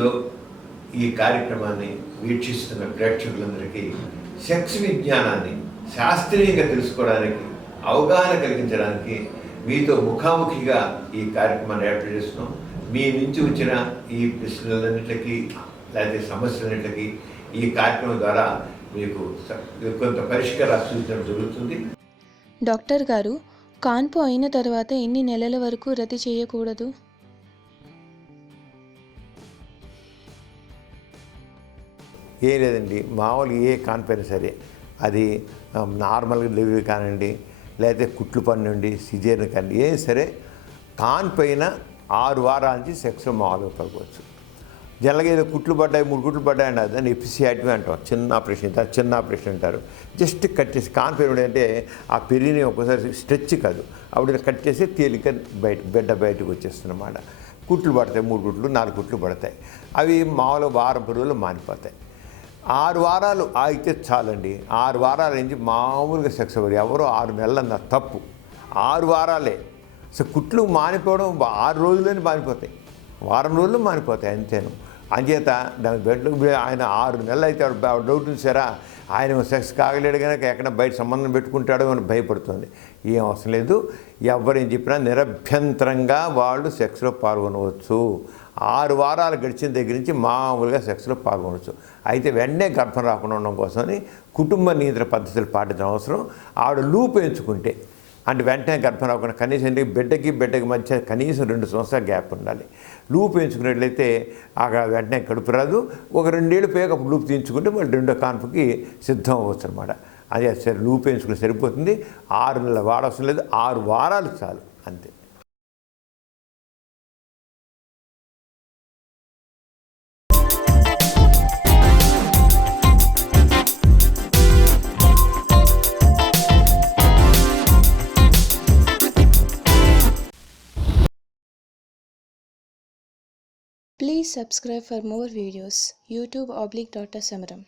యూట్యూబ్లో ఈ కార్యక్రమాన్ని వీక్షిస్తున్న ప్రేక్షకులందరికీ సెక్స్ విజ్ఞానాన్ని శాస్త్రీయంగా తెలుసుకోవడానికి, అవగాహన కలిగించడానికి మీతో ముఖాముఖిగా ఈ కార్యక్రమాన్ని ఏర్పాటు చేస్తున్నాం. మీ నుంచి వచ్చిన ఈ ప్రశ్నలన్నింటికి లేకపోతే సమస్యలన్నింటికి ఈ కార్యక్రమం ద్వారా మీకు కొంత పరిష్కారాలు సూచించడం జరుగుతుంది. డాక్టర్ గారు, కాన్పు అయిన తర్వాత ఎన్ని నెలల వరకు రతి చేయకూడదు? ఏ లేదండి, మామూలు ఏ కాన్పు అయినా సరే, అది నార్మల్గా డెలివరీ కానివ్వండి, లేకపోతే కుట్లు పన్నుండి సిజేరియన్ కానీ ఏ సరే, కాన్పు అయిన 6 వారాల నుంచి సెక్స్ మామూలుగా పడుకోవచ్చు. జనరల్గా ఏదో కుట్లు పడ్డాయి 3 కుట్లు పడ్డాయి అంటారు, దాన్ని ఎపిసియాటమీ అంటాం. చిన్న ఆపరేషన్ అంటారు. జస్ట్ కట్ చేసి కాన్పు అంటే ఆ పెరిని ఒక్కోసారి స్ట్రెచ్ కాదు, అప్పుడు కట్ చేసి తేలిక బిడ్డ బయటకు వచ్చేస్తుందన్నమాట. కుట్లు పడతాయి, 3 కుట్లు 4 కుట్లు పడతాయి. అవి మామూలుగా వారం రోజులు మానిపోతాయి. 6 వారాలు ఆగితే చాలండి. 6 వారాల నుంచి మామూలుగా సెక్స్ అవ్వరు. ఎవరో 6 నెలలు అన్న తప్పు. 6 వారాలే. సో కుట్లు మానిపోవడం 6 రోజుల్లోనే మానిపోతాయి, వారం రోజుల్లో మానిపోతాయి అంతేను. అంచేత దాని బెడ్లో ఆయన 6 నెలలు అయితే డౌట్ ఉంచారా, ఆయన సెక్స్ కాగలేడు కనుక ఎక్కడ బయట సంబంధం పెట్టుకుంటాడో అని భయపడుతుంది. ఏం అవసరం లేదు, ఎవరేం చెప్పినా నిరభ్యంతరంగా వాళ్ళు సెక్స్లో పాల్గొనవచ్చు. 6 వారాలు గడిచిన దగ్గర నుంచి మామూలుగా సెక్స్లో పాల్గొనవచ్చు. అయితే వెంటనే గర్భం రాకుండా ఉండడం కోసమని కుటుంబ నియంత్రణ పద్ధతులు పాటించడం అవసరం. ఆవిడ లూప్ ఎంచుకుంటే అంటే వెంటనే గర్భం రాకుండా కనీసం బిడ్డకి మధ్య కనీసం 2 సంవత్సరాల గ్యాప్ ఉండాలి. లూప్ ఎంచుకున్నట్లయితే అక్కడ వెంటనే కడుపు రాదు. ఒక 2 ఏళ్ళు పోయాక అప్పుడు లూప్ తీయించుకుంటే మళ్ళీ 2వ కాన్పుకి సిద్ధం అవ్వచ్చు అనమాట. అదే సరే, లూప్ ఎంచుకుని సరిపోతుంది. 6 నెలలు వాడవసరం లేదు, 6 వారాలు చాలు అంతే. Please subscribe for more videos. YouTube /Dr. Samaram.